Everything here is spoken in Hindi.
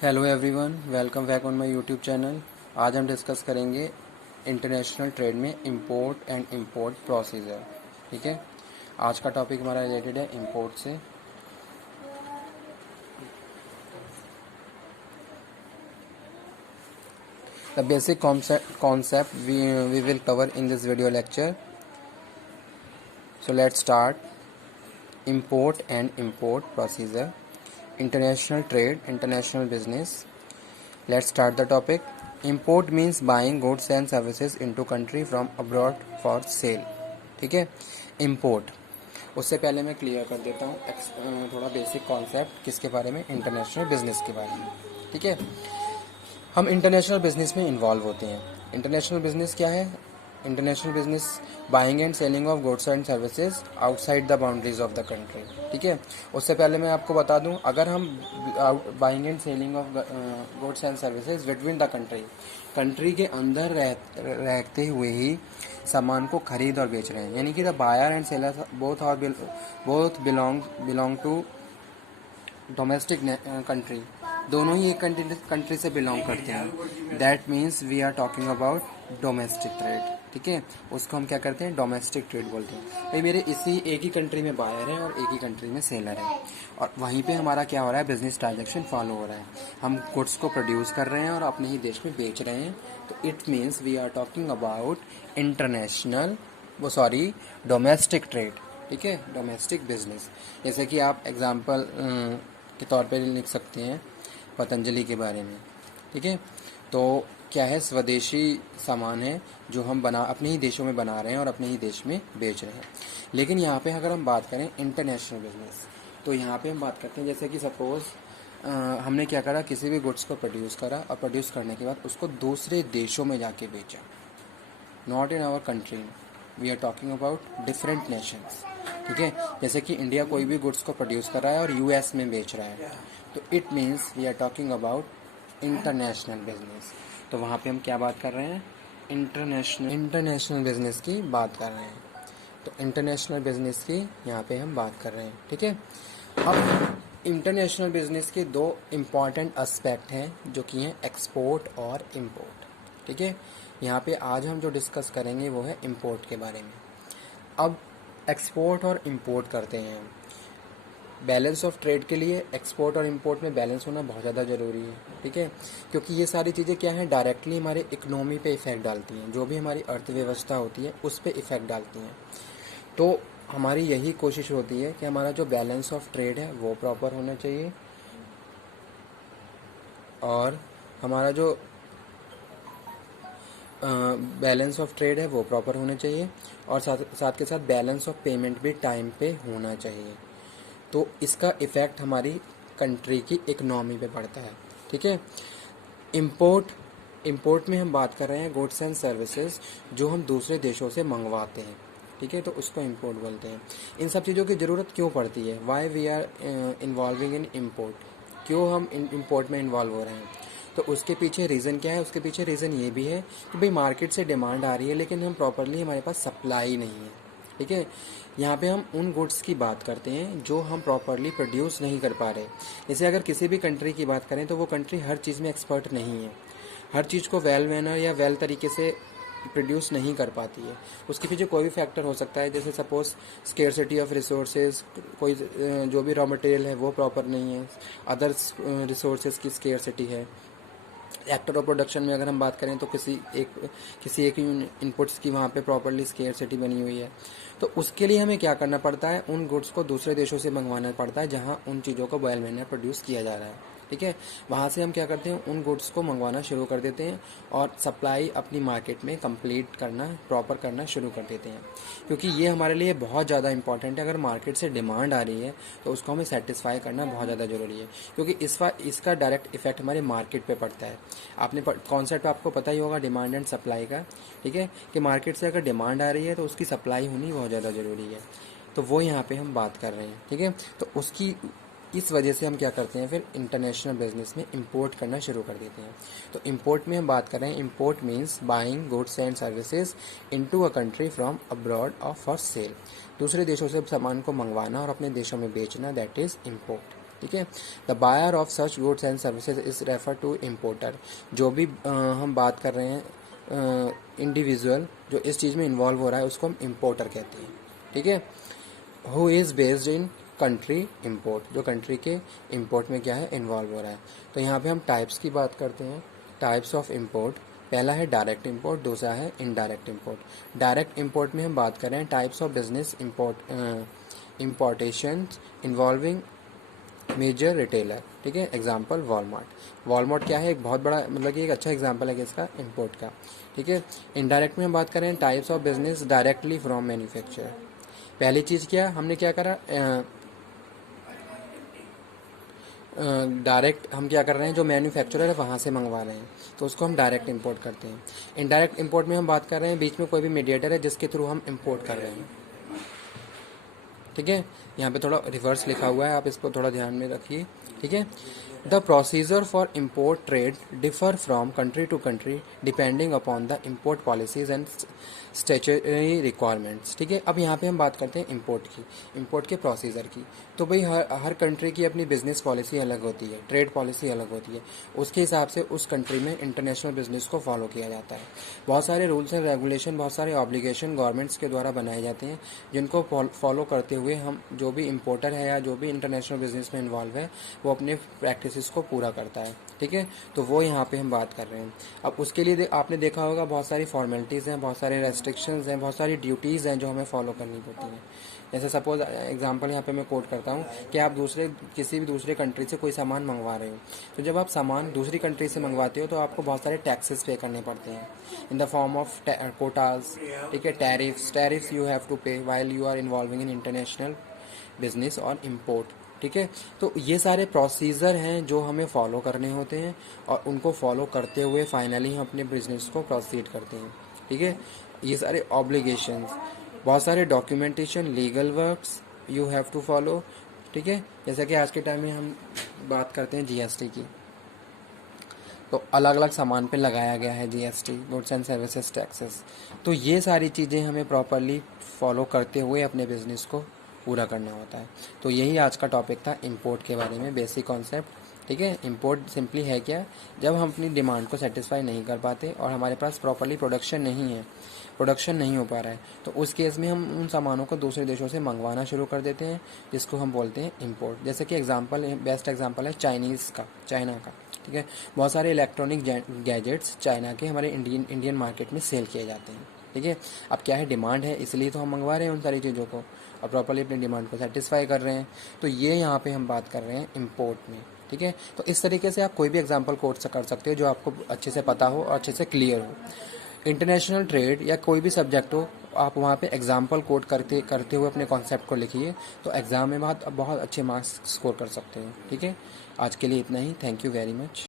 Hello everyone, welcome back on my YouTube channel. आज हम डिस्कस करेंगे इंटरनेशनल ट्रेड में इंपोर्ट एंड इंपोर्ट प्रोसीजर। ठीक है, आज का टॉपिक हमारा रिलेटेड है इंपोर्ट से। The basic concept we will cover in this video lecture. So let's start. Import and import procedure, international trade, international business. Let's start the topic. Import means buying goods and services into country from abroad for sale. ठीक है, import। उससे पहले मैं क्लियर कर देता हूँ थोड़ा बेसिक कॉन्सेप्ट किसके बारे में, इंटरनेशनल बिजनेस के बारे में। ठीक है, हम इंटरनेशनल बिजनेस में इन्वॉल्व होते हैं। इंटरनेशनल बिजनेस क्या है? International business buying and selling of goods and services outside the boundaries of the country. ठीक है, उससे पहले मैं आपको बता दूं, अगर हम buying and selling of goods and services between the country के अंदर रहते हुए ही सामान को खरीद और बेच रहे हैं, यानी कि the buyer and seller both belong to domestic country, दोनों ही एक कंट्री से बिलोंग करते हैं। That means we are talking about domestic trade. ठीक है, उसको हम क्या करते हैं, डोमेस्टिक ट्रेड बोलते हैं। भाई मेरे इसी एक ही कंट्री में बायर है और एक ही कंट्री में सेलर है, और वहीं पे हमारा क्या हो रहा है, बिजनेस ट्रांजेक्शन फॉलो हो रहा है। हम गुड्स को प्रोड्यूस कर रहे हैं और अपने ही देश में बेच रहे हैं। तो it means we are talking about international domestic trade. ठीक है, डोमेस्टिक बिजनेस। जैसे कि आप एग्जाम्पल के तौर पे लिख सकते हैं पतंजलि के बारे में। ठीक है, तो क्या है, स्वदेशी सामान है जो हम अपने ही देशों में बना रहे हैं और अपने ही देश में बेच रहे हैं। लेकिन यहाँ पे अगर हम बात करें इंटरनेशनल बिजनेस, तो यहाँ पे हम बात करते हैं जैसे कि सपोज हमने क्या करा, किसी भी गुड्स को प्रोड्यूस करा और प्रोड्यूस करने के बाद उसको दूसरे देशों में जाके बेचा। Not in our country, we are talking about different nations. ठीक है, जैसे कि इंडिया कोई भी गुड्स को प्रोड्यूस कर रहा है और यूएस में बेच रहा है, तो it means we are talking about international business. तो वहाँ पे हम क्या बात कर रहे हैं, इंटरनेशनल बिजनेस की बात कर रहे हैं। तो इंटरनेशनल बिजनेस की यहाँ पे हम बात कर रहे हैं। ठीक है, अब इंटरनेशनल बिजनेस के दो इम्पॉर्टेंट एस्पेक्ट हैं जो कि हैं एक्सपोर्ट और इम्पोर्ट। ठीक है, यहाँ पे आज हम जो डिस्कस करेंगे वो है इम्पोर्ट के बारे में। अब एक्सपोर्ट और इम्पोर्ट करते हैं, बैलेंस ऑफ ट्रेड के लिए एक्सपोर्ट और इंपोर्ट में बैलेंस होना बहुत ज़्यादा ज़रूरी है। ठीक है, क्योंकि ये सारी चीज़ें क्या हैं, डायरेक्टली हमारे इकोनॉमी पे इफ़ेक्ट डालती हैं, जो भी हमारी अर्थव्यवस्था होती है उस पर इफ़ेक्ट डालती हैं। तो हमारी यही कोशिश होती है कि हमारा जो बैलेंस ऑफ ट्रेड है वो प्रॉपर होना चाहिए, और हमारा जो बैलेंस ऑफ ट्रेड है वो प्रॉपर होना चाहिए, और साथ के साथ बैलेंस ऑफ पेमेंट भी टाइम पे होना चाहिए। तो इसका इफ़ेक्ट हमारी कंट्री की इकोनॉमी पे पड़ता है। ठीक है, इंपोर्ट में हम बात कर रहे हैं गुड्स एंड सर्विसेज जो हम दूसरे देशों से मंगवाते हैं। ठीक है, तो उसको इंपोर्ट बोलते हैं। इन सब चीज़ों की ज़रूरत क्यों पड़ती है, why we are involving in import, क्यों हम इम्पोर्ट में इन्वॉल्व हो रहे हैं। तो उसके पीछे रीज़न क्या है, उसके पीछे रीज़न ये भी है कि भाई मार्केट से डिमांड आ रही है लेकिन हम प्रॉपरली, हमारे पास सप्लाई नहीं है। ठीक है, यहाँ पे हम उन गुड्स की बात करते हैं जो हम प्रॉपरली प्रोड्यूस नहीं कर पा रहे। जैसे अगर किसी भी कंट्री की बात करें तो वो कंट्री हर चीज़ में एक्सपर्ट नहीं है, हर चीज़ को वेल मैनर या वेल तरीके से प्रोड्यूस नहीं कर पाती है। उसके पीछे कोई भी फैक्टर हो सकता है, जैसे सपोज स्केर्सिटी ऑफ रिसोर्सेज, कोई जो भी रॉ मटेरियल है वो प्रॉपर नहीं है, अदर रिसोर्सेज की स्केर्सिटी है। एक्टर ऑफ प्रोडक्शन में अगर हम बात करें तो किसी एक इनपुट्स की वहाँ पे प्रॉपरली स्केर्सिटी बनी हुई है। तो उसके लिए हमें क्या करना पड़ता है, उन गुड्स को दूसरे देशों से मंगवाना पड़ता है जहाँ उन चीज़ों को वेल मैनर प्रोड्यूस किया जा रहा है। ठीक है, वहाँ से हम क्या करते हैं, उन गुड्स को मंगवाना शुरू कर देते हैं और सप्लाई अपनी मार्केट में कंप्लीट करना, प्रॉपर करना शुरू कर देते हैं। क्योंकि ये हमारे लिए बहुत ज़्यादा इंपॉर्टेंट है। अगर मार्केट से डिमांड आ रही है तो उसको हमें सेटिस्फाई करना बहुत ज़्यादा ज़रूरी है, क्योंकि इसका डायरेक्ट इफेक्ट हमारे मार्केट पे पड़ता है। आपने कॉन्सेप्ट आपको पता ही होगा डिमांड एंड सप्लाई का। ठीक है, कि मार्केट से अगर डिमांड आ रही है तो उसकी सप्लाई होनी बहुत ज़्यादा ज़रूरी है। तो वो यहाँ पे हम बात कर रहे हैं। ठीक है, तो इस वजह से हम क्या करते हैं, फिर इंटरनेशनल बिजनेस में इंपोर्ट करना शुरू कर देते हैं। तो इंपोर्ट में हम बात कर रहे हैं, import means buying goods and services into a country from abroad और फॉर सेल। दूसरे देशों से सामान को मंगवाना और अपने देशों में बेचना, दैट इज़ इंपोर्ट। ठीक है। The buyer of such goods and services is refer to importer. जो भी हम बात कर रहे हैं इंडिविजुअल जो इस चीज़ में इन्वॉल्व हो रहा है उसको हम इम्पोर्टर कहते हैं। ठीक है। Who is based in country import, जो कंट्री के इम्पोर्ट में क्या है इन्वॉल्व हो रहा है। तो यहाँ पे हम टाइप्स की बात करते हैं, टाइप्स ऑफ इम्पोर्ट। पहला है डायरेक्ट इम्पोर्ट, दूसरा है इनडायरेक्ट इम्पोर्ट। डायरेक्ट इम्पोर्ट में हम बात कर रहे हैं types of business importation involving major retailer. ठीक है। Example Walmart. वॉलमार्ट क्या है, एक बहुत बड़ा मतलब कि एक अच्छा एग्जाम्पल है कि इसका इम्पोर्ट का। ठीक है। इनडायरेक्ट में हम बात कर रहे हैं types of business directly from manufacturer. पहली चीज़ क्या हमने क्या करा, डायरेक्ट हम क्या कर रहे हैं जो मैन्युफैक्चरर है वहाँ से मंगवा रहे हैं तो उसको हम डायरेक्ट इंपोर्ट करते हैं। इनडायरेक्ट इंपोर्ट में हम बात कर रहे हैं बीच में कोई भी मीडिएटर है जिसके थ्रू हम इंपोर्ट कर रहे हैं। ठीक है। यहाँ पे थोड़ा रिवर्स लिखा हुआ है, आप इसको थोड़ा ध्यान में रखिए। ठीक है। The procedure for import trade differ from country to country depending upon the import policies and statutory requirements. ठीक है। अब यहाँ पे हम बात करते हैं इम्पोर्ट की, इम्पोर्ट के प्रोसीजर की। तो भाई हर कंट्री की अपनी बिजनेस पॉलिसी अलग होती है, ट्रेड पॉलिसी अलग होती है, उसके हिसाब से उस कंट्री में इंटरनेशनल बिजनेस को फॉलो किया जाता है। बहुत सारे रूल्स एंड रेगुलेशन, बहुत सारे ऑब्लिगेशन गवर्नमेंट्स के द्वारा बनाए जाते हैं जिनको फॉलो करते हुए हम जो भी इम्पोर्टर है या जो भी इंटरनेशनल बिजनेस में इन्वॉल्व है वो अपने प्रैक्टिसेस को पूरा करता है। ठीक है। तो वो यहाँ पे हम बात कर रहे हैं। अब उसके लिए आपने देखा होगा बहुत सारी फॉर्मेलिटीज़ हैं, बहुत सारे रेस्ट्रिक्शंस हैं, बहुत सारी ड्यूटीज़ हैं जो हमें फॉलो करनी पड़ती हैं। जैसे सपोज एग्जांपल यहाँ पे मैं कोट करता हूँ कि आप किसी भी दूसरे कंट्री से कोई सामान मंगवा रहे हो, तो जब आप सामान दूसरी कंट्री से मंगवाते हो तो आपको बहुत सारे टैक्सेस पे करने पड़ते हैं in the form of quotas. ठीक है। Tariffs you have to pay while you are involving in international business और इम्पोर्ट। ठीक है। तो ये सारे प्रोसीजर हैं जो हमें फॉलो करने होते हैं और उनको फॉलो करते हुए फाइनली हम अपने बिजनेस को प्रोसीड करते हैं। ठीक है। ये सारे ऑब्लिगेशंस, बहुत सारे documentation, legal works you have to follow. ठीक है। जैसा कि आज के टाइम में हम बात करते हैं जीएसटी की, तो अलग अलग सामान पे लगाया गया है GST, goods and services taxes. तो ये सारी चीज़ें हमें प्रॉपरली फॉलो करते हुए अपने बिजनेस को पूरा करना होता है। तो यही आज का टॉपिक था इंपोर्ट के बारे में, बेसिक कॉन्सेप्ट। ठीक है। इंपोर्ट सिंपली है क्या, जब हम अपनी डिमांड को सेटिस्फाई नहीं कर पाते और हमारे पास प्रॉपरली प्रोडक्शन नहीं हो पा रहा है, तो उस केस में हम उन सामानों को दूसरे देशों से मंगवाना शुरू कर देते हैं, जिसको हम बोलते हैं इंपोर्ट। जैसे कि बेस्ट एग्जांपल है चाइना का। ठीक है। बहुत सारे इलेक्ट्रॉनिक गैजेट्स चाइना के हमारे इंडियन मार्केट में सेल किए जाते हैं। ठीक है। अब क्या है, डिमांड है इसलिए तो हम मंगवा रहे हैं उन सारी चीज़ों को और प्रॉपरली अपनी डिमांड को सेटिस्फाई कर रहे हैं। तो ये यहाँ पे हम बात कर रहे हैं इंपोर्ट में। ठीक है। तो इस तरीके से आप कोई भी एग्जांपल कोट कर सकते हो जो आपको अच्छे से पता हो और अच्छे से क्लियर हो। इंटरनेशनल ट्रेड या कोई भी सब्जेक्ट हो, आप वहाँ पे एग्जांपल कोट करते हुए अपने कॉन्सेप्ट को लिखिए, तो एग्ज़ाम में बहुत अच्छे मार्क्स स्कोर कर सकते हो। ठीक है। आज के लिए इतना ही। Thank you very much.